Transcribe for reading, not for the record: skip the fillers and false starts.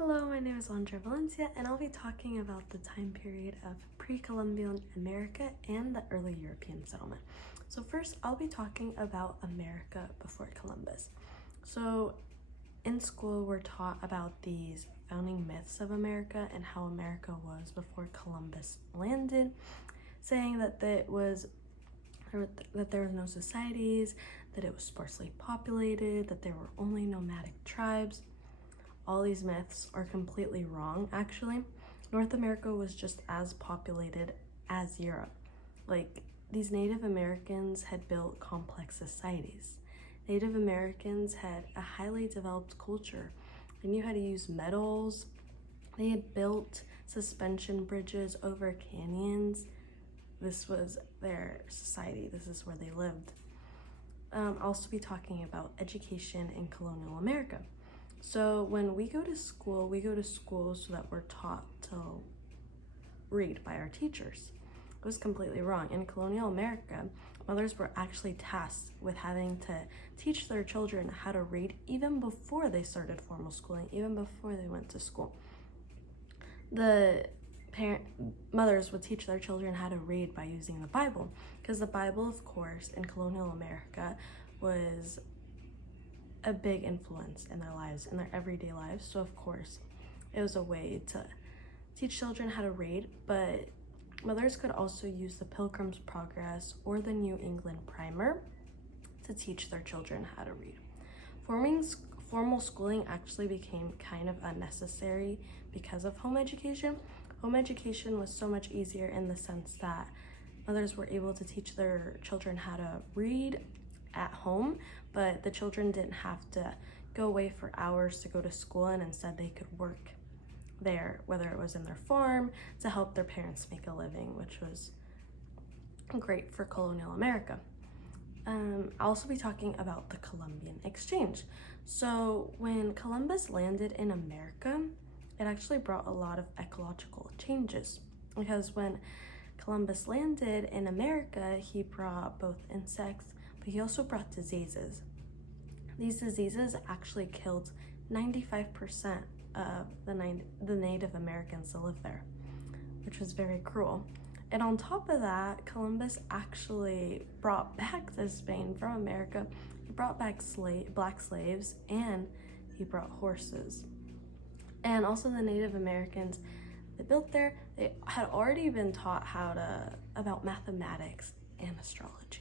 Hello, my name is Andrea Valencia, and I'll be talking about the time period of pre-Columbian America and the early European settlement. So first, I'll be talking about America before Columbus. So in school, we're taught about these founding myths of America and how America was before Columbus landed, saying that there was no societies, that it was sparsely populated, that there were only nomadic tribes. All these myths are completely wrong, actually. North America was just as populated as Europe. Like, these Native Americans had built complex societies. Native Americans had a highly developed culture. They knew how to use metals. They had built suspension bridges over canyons. This was their society. This is where they lived. I'll also be talking about education in colonial America. So when we go to school so that we're taught to read by our teachers. It was completely wrong. In colonial America, mothers were actually tasked with having to teach their children how to read even before they started formal schooling, even before they went to school. Mothers would teach their children how to read by using the Bible, because the Bible, of course, in colonial America was a big influence in their lives, in their everyday lives. So of course, it was a way to teach children how to read, but mothers could also use the Pilgrim's Progress or the New England Primer to teach their children how to read. Formal schooling actually became kind of unnecessary because of home education. Home education was so much easier in the sense that mothers were able to teach their children how to read at home, but the children didn't have to go away for hours to go to school, and instead they could work there, whether it was in their farm, to help their parents make a living, which was great for colonial America. I'll also be talking about the Columbian Exchange. So when Columbus landed in America, it actually brought a lot of ecological changes, because when Columbus landed in America, he brought both insects, but he also brought diseases. These diseases actually killed 95% of the Native Americans that lived there, which was very cruel. And on top of that, Columbus actually brought back to Spain from America. He brought back black slaves, and he brought horses. And also the Native Americans that built there, they had already been taught about mathematics and astrology.